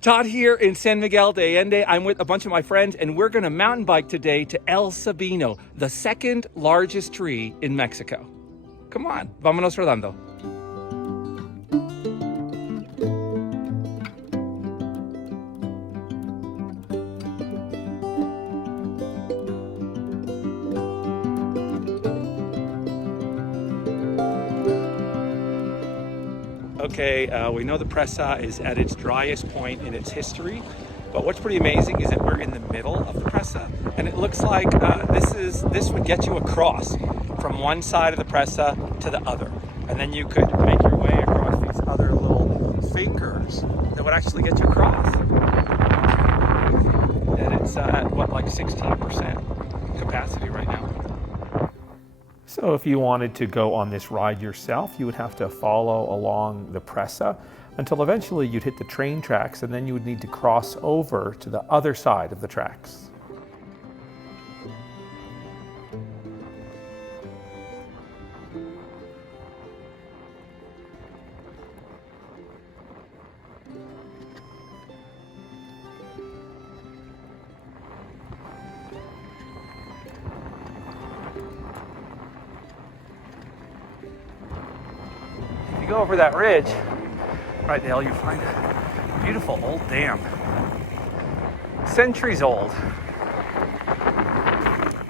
Todd here in San Miguel de Allende. I'm with a bunch of my friends and we're gonna mountain bike today to El Sabino, the second largest tree in Mexico. Come on, vámonos rodando. Okay, we know the Presa is at its driest point in its history, but what's pretty amazing is that we're in the middle of the Presa, and it looks like this would get you across from one side of the Presa to the other, and then you could make your way across these other little fingers that would actually get you across. And it's at what, like 16% capacity right now. So if you wanted to go on this ride yourself, you would have to follow along the Presa until eventually you'd hit the train tracks, and then you would need to cross over to the other side of the tracks. Go over that ridge right there, you find a beautiful old dam, centuries old.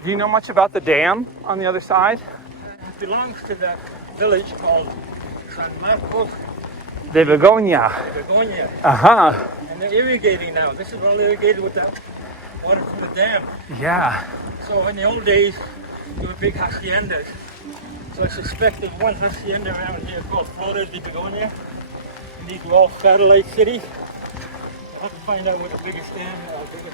Do you know much about the dam on the other side? It belongs to that village called San Marcos De Begonia. Begonia. And they're irrigating now. This is all irrigated with that water from the dam. Yeah. So in the old days, there were big haciendas. So I suspect there's one hacienda around here called Flores de Begonia. And these are all satellite cities. I'll have to find out where the biggest dam is.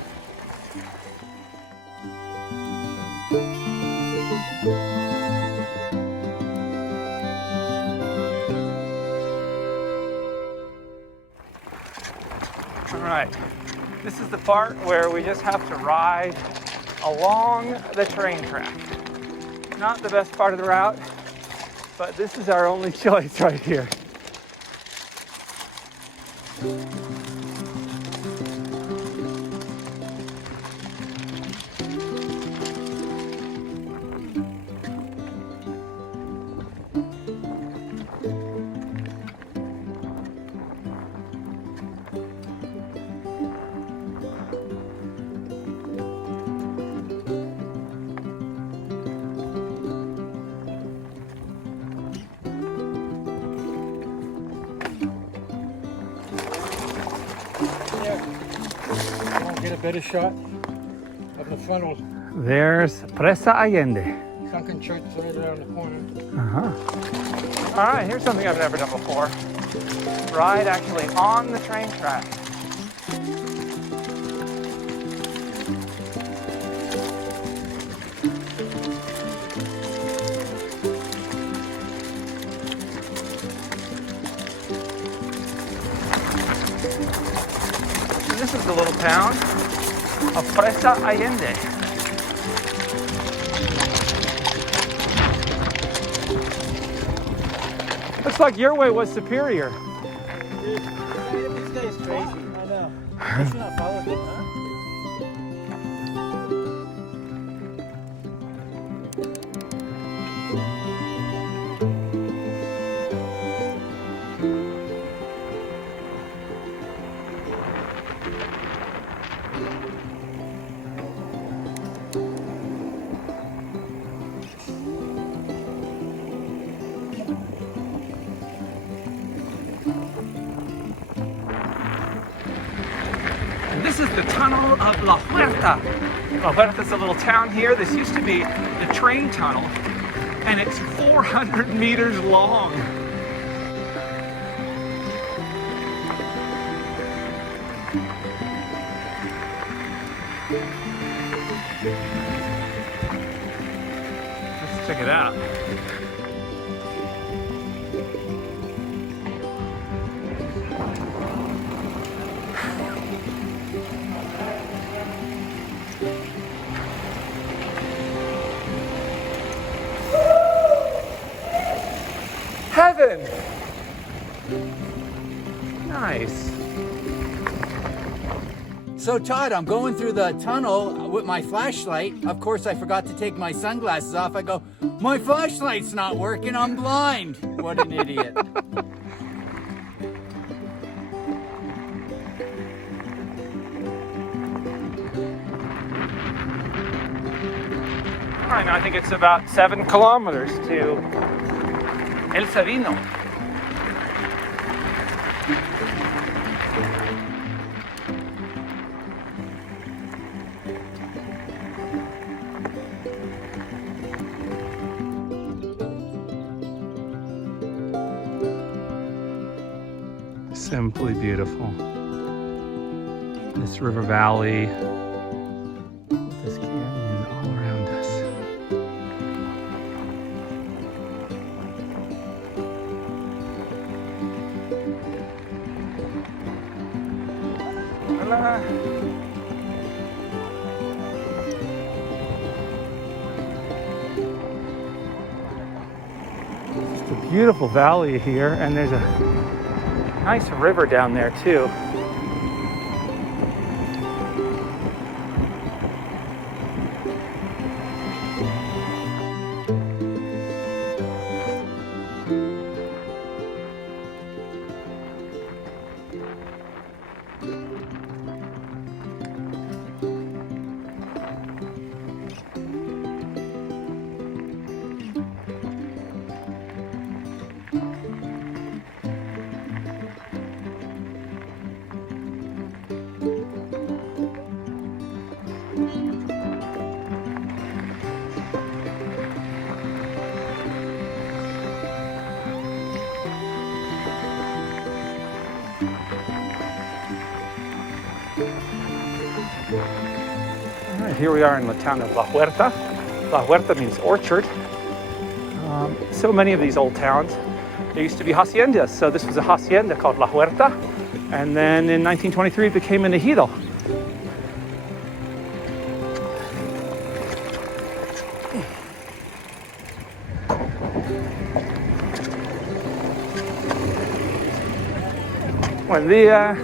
All right. This is the part where we just have to ride along the train track. Not the best part of the route, but this is our only choice right here. Get a better shot of the funnel. There's Presa Allende. Sunken church right around the corner. All right, here's something I've never done before. Ride actually on the train track. This is the little town of Puerta Allende. Looks like your way was superior. Dude, this guy is crazy. I know. That's not following, huh? This is the tunnel of La Huerta. La Huerta is a little town here. This used to be the train tunnel, and it's 400 meters long. Let's check it out. Heaven! Nice. So Todd, I'm going through the tunnel with my flashlight. Of course, I forgot to take my sunglasses off. I go, my flashlight's not working, I'm blind. What an idiot. All right, now I think it's about 7 kilometers to El Sabino. Simply beautiful. This river valley, this canyon all around us. Hola. Just a beautiful valley here, and there's a nice river down there too. Here we are in the town of La Huerta. La Huerta means orchard. So many of these old towns, there used to be haciendas. So this was a hacienda called La Huerta. And then in 1923 it became an ejido. Buen día.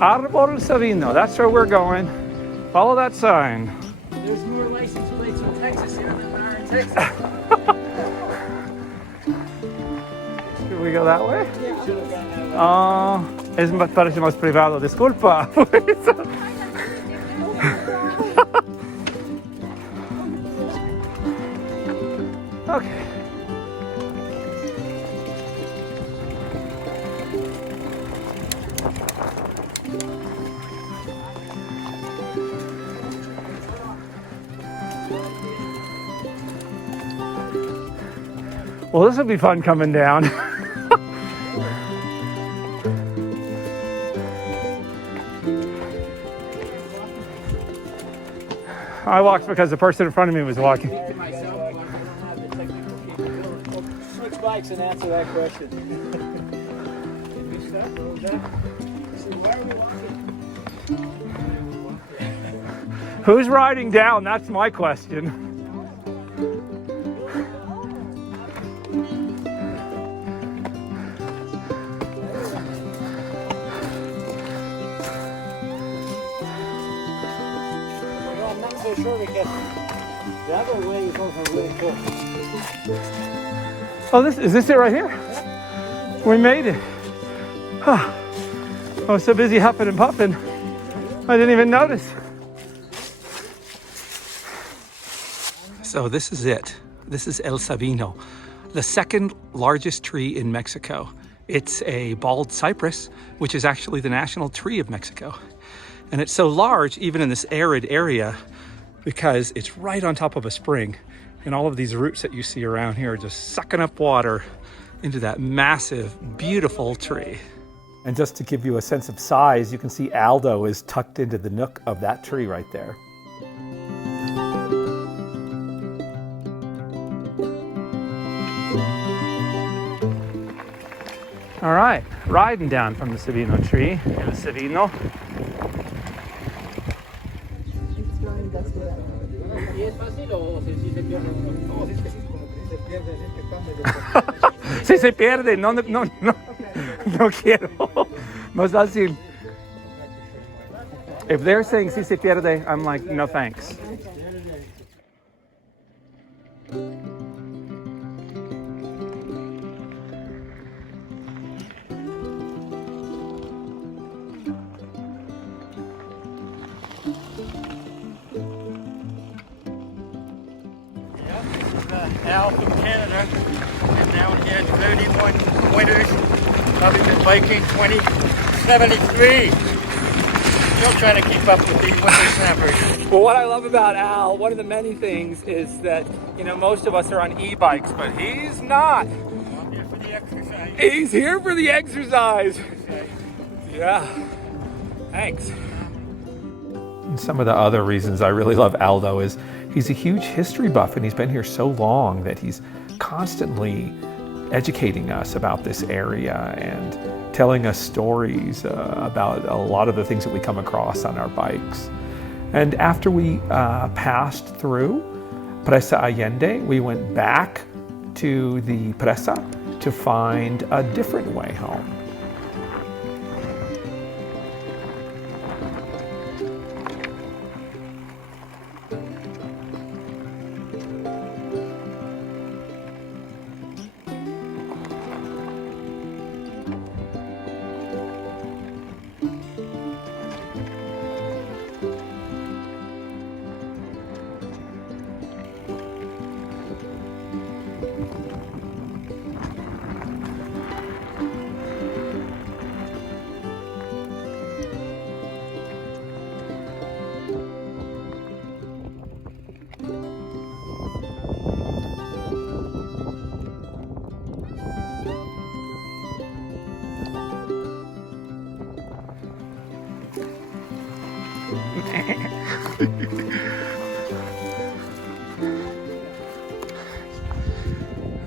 Árbol Sabino, that's where we're going. Follow that sign. There's more license plates from Texas here than there are in Texas. Should we go that way? Yeah. Should have gone that way. Es parece más privado, disculpa. Okay. Well, this will be fun coming down. I walked because the person in front of me was walking. Switch bikes and answer that question. Can we stop? What was that? So why are we walking? Who's riding down? That's my question. I'm not so sure because the other way is also really cool. Oh, is this it right here? We made it. I was so busy huffing and puffing, I didn't even notice. So this is it. This is El Sabino, the second largest tree in Mexico. It's a bald cypress, which is actually the national tree of Mexico. And it's so large, even in this arid area, because it's right on top of a spring. And all of these roots that you see around here are just sucking up water into that massive, beautiful tree. And just to give you a sense of size, you can see Aldo is tucked into the nook of that tree right there. All right, riding down from the Sabino tree, El Sabino. fácil o si se pierde uno? No, si es que sí, como que si se pierde, si es que cambia de Si se pierde, no quiero. Más fácil. If they're saying si se pierde, I'm like, no thanks. Al from Canada, and down here 31 winters. Probably been biking 2073. Still trying to keep up with these whippersnappers. Well, what I love about Al, one of the many things, is that, you know, most of us are on e-bikes, but he's not. I'm here for the exercise. He's here for the exercise. Yeah. Thanks. And some of the other reasons I really love Aldo is he's a huge history buff, and he's been here so long that he's constantly educating us about this area and telling us stories about a lot of the things that we come across on our bikes. And after we passed through Puerta Allende, we went back to the Presa to find a different way home.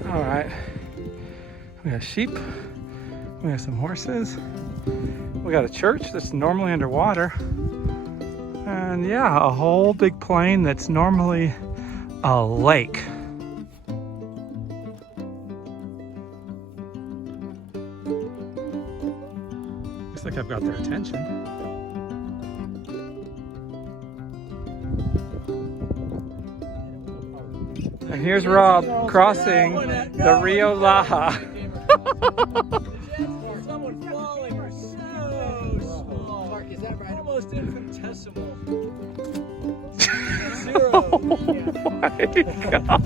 All right. We got sheep. We got some horses. We got a church that's normally underwater. And yeah, a whole big plain that's normally a lake. Looks like I've got their attention. And here's Rob crossing the Rio Laja. Someone falling are so small. Mark, is that right? Almost infinitesimal. Oh my God.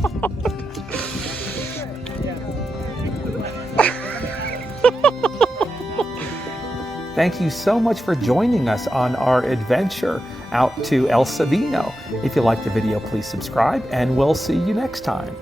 Thank you so much for joining us on our adventure out to El Sabino. If you liked the video, please subscribe, and we'll see you next time.